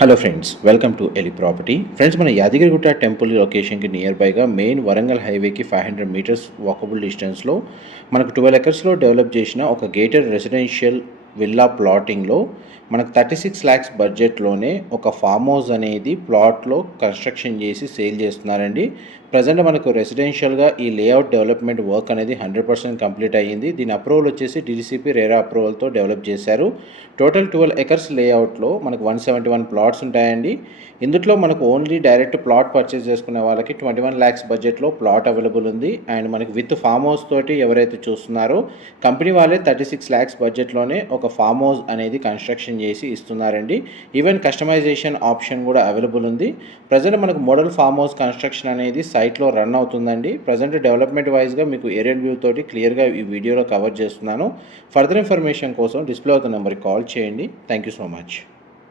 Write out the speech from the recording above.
Hello friends, welcome to ఎలి property. Friends, మన Yadagirigutta temple లొకేషన్కి నియర్ బైగా మెయిన్ వరంగల్ హైవేకి 500 మీటర్స్ వాకబుల్ డిస్టెన్స్లో మనకు 12 ఎకర్స్లో డెవలప్ చేసిన ఒక గేటెడ్ రెసిడెన్షియల్ విల్లా ప్లాటింగ్లో మనకు 36 ల్యాక్స్ బడ్జెట్లోనే ఒక ఫామ్ హౌస్ అనేది ప్లాట్లో కన్స్ట్రక్షన్ చేసి సేల్ చేస్తున్నారండి. ప్రజెంట్ మనకు రెసిడెన్షియల్గా ఈ లేఅవుట్ డెవలప్మెంట్ వర్క్ అనేది 100% కంప్లీట్ అయ్యింది. దీని అప్రూవల్ వచ్చేసి డీసీపీ రేరా అప్రూవల్తో డెవలప్ చేశారు. టోటల్ 12 ఎకర్స్ లేఅవుట్లో మనకు 171 ప్లాట్స్ ఉంటాయండి. ఇందులో మనకు ఓన్లీ డైరెక్ట్ ప్లాట్ పర్చేస్ చేసుకునే వాళ్ళకి 21 ల్యాక్స్ బడ్జెట్లో ప్లాట్ అవైలబుల్ ఉంది. అండ్ మనకి విత్ ఫామ్ హౌస్ తోటి ఎవరైతే చూస్తున్నారో కంపెనీ వాళ్ళే 36 ల్యాక్స్ బడ్జెట్లోనే ఒక ఫామ్ హౌస్ అనేది కన్స్ట్రక్షన్ చేసి ఇస్తున్నారండి. ఈవెన్ కస్టమైజేషన్ ఆప్షన్ కూడా అవైలబుల్ ఉంది. ప్రజెంట్ మనకు మోడల్ ఫామ్ హౌస్ కన్స్ట్రక్షన్ అనేది సైట్లో రన్ అవుతుందండి. ప్రజెంట్ డెవలప్మెంట్ వైజ్గా మీకు ఏరియల్ వ్యూ తోటి క్లియర్గా ఈ వీడియోలో కవర్ చేస్తున్నాను. ఫర్దర్ ఇన్ఫర్మేషన్ కోసం డిస్ప్లే అవుతున్న నెంబర్కి కాల్ చేయండి. Thank you so much.